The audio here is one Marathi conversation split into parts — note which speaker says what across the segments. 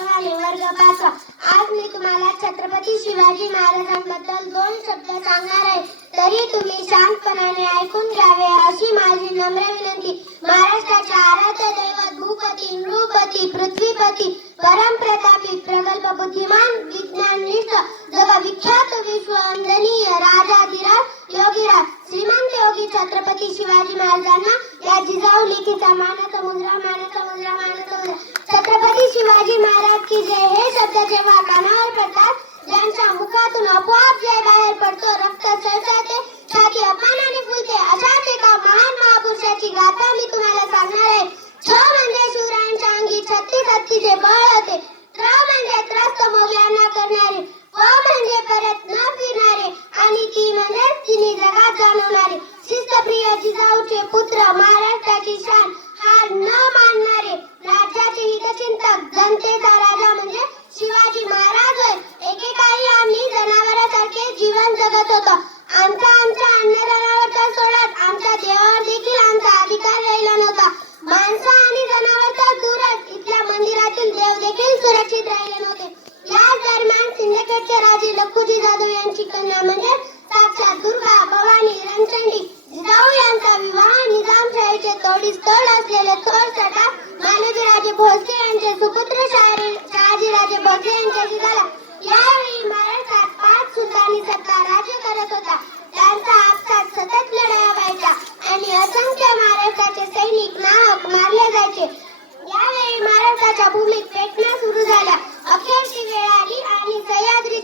Speaker 1: वर्गवाले वर्ग पाचवा आज मी तुम्हाला छत्रपती शिवाजी महाराजांबद्दल दोन शब्द सांगणार आहे. तरी तुम्ही शांतपणाने ऐकून घ्यावे अशी माझी नम्र विनंती. महाराष्ट्राच्या आराध्य दैवत भूपती नृपती पृथ्वीपती परमप्रतापी प्रगल्भ बुद्धिमान विज्ञाननिष्ठ जगविख्यात विश्व वंदनीय राजाधिराज योगीराज श्रीमंत योगी छत्रपती शिवाजी महाराजांना या जिजाऊ लेखीचा मानाचा मुद्रा मानाचा मुद्रा मानाचा मुद्रा छत्रपती शिवाजी महाराज हे शब्द जेव्हा कानावर पडतात ज्यांच्या मुखातून आपोआप जय बाहेर पडतो रक्त सळसळते छाती अपमानाने फुलते अशाच एका महान महापुरुषाची गाथा मी तुम्हाला सांगणार आहे. छ म्हणजे शिवरायांच्या अंगी छत्तीस हत्तीचे बळ होते. त्र म्हणजे त्रस्त मोगल्यांना करणारे प म्हणजे परत न फिरणारे आणि ती म्हणजे तिने जगात जाणवणारे. शिस्तप्रिय जिजाऊचे पुत्र महाराष्ट्राची शान हार न मानणारे राज्याचे हितचिंतक जनतेचा राजा म्हणजे शिवाजी महाराज होय एकेकाळी आम्ही जनावरांसारखे जीवन जगत होतो आमचा आमच्या अन्नदानावर तर सोडत आमच्या देवावर देखील आमचा अधिकार राहिला नव्हता. माणसं आणि जनावर तर दूरच. इथल्या मंदिरातील देव देखील सुरक्षित राहिले नव्हते. याच दरम्यान सिंदखेडचे राजे लखुजी जाधव यांची कन्या म्हणजे साक्षात दुर्गा भवानी रणचंडी जिजाऊ यांचा विवाह निजामशाहीचे तोडीस तोड असलेले थोर सटा मानजी राजे भोसले यांचे सुपुत्र शहाजी शहाजीराजे भोसले यांच्याशी झाला. यावेळी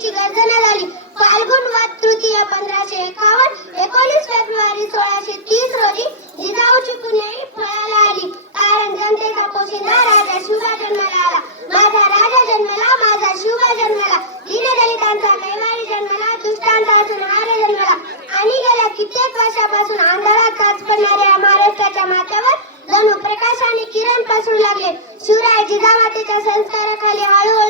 Speaker 1: सह्याद्रीची गर्जना झाली. फाल्गुन वद तृतीय पंधराशे एकावन्न एकोणीस फेब्रुवारी सोळाशे तीस रोजी जिजाऊची पुण्याई फळाला आली. कारण जनतेचा पोशिंदा राजा शिवबा जन्माला आला. माझा राजा जन्मला माझा शिवबा जन्मला. दीनदलितांचा कैवारी जन्मला दुष्टांचा असून आर्य जन्मला. आणि गेल्या कित्येक वर्षापासून आंधळा ताच पडणाऱ्या महाराष्ट्राच्या माथ्यावर जणू प्रकाशाने किरण पसरू लागले. शिवराय जिजामातेच्या संस्काराखाली हळूहळू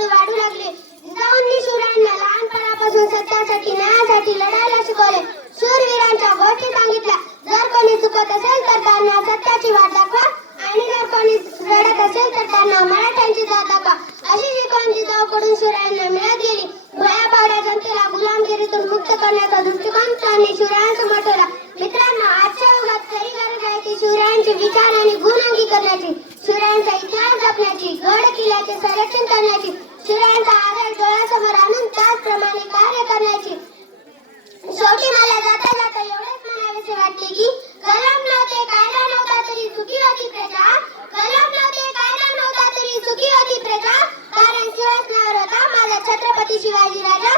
Speaker 1: त्यांना सत्याची वाट दाखवा. आणि जर कोणी रडत असेल तर त्यांना मराठ्यांची जात दाखवा. अशी शिकवण जिजाऊकडून शिवरायांना मिळत गेली भया भयापाड्या जनतेला गुलामगिरीतून मुक्त करण्याचा दृष्टिकोन त्यांनी शिवरायांसमोर ठेवला. मित्रांनो आजच्या युगात खरी गरज आहे ती शिवरायांचे विचार आणि गुण अंगीकरण्याची. शिवरायांचा इतिहास जपण्याची गड किल्ल्याचे संरक्षण करण्याची शिवरायांचा आदर डोळ्यासमोर आणून त्याचप्रमाणे कार्य करण्याची शेवटी मला जाता जाता एवढेच म्हणावेसे वाटते की कलम नव्हते कायदा नव्हता तरी सुखी होती प्रजा कलम नव्हते कायदा नव्हता तरी सुखी होती प्रजा कारण शिवासनावर होता माझा छत्रपती शिवाजी राजा माझा छत्रपती शिवाजी राजा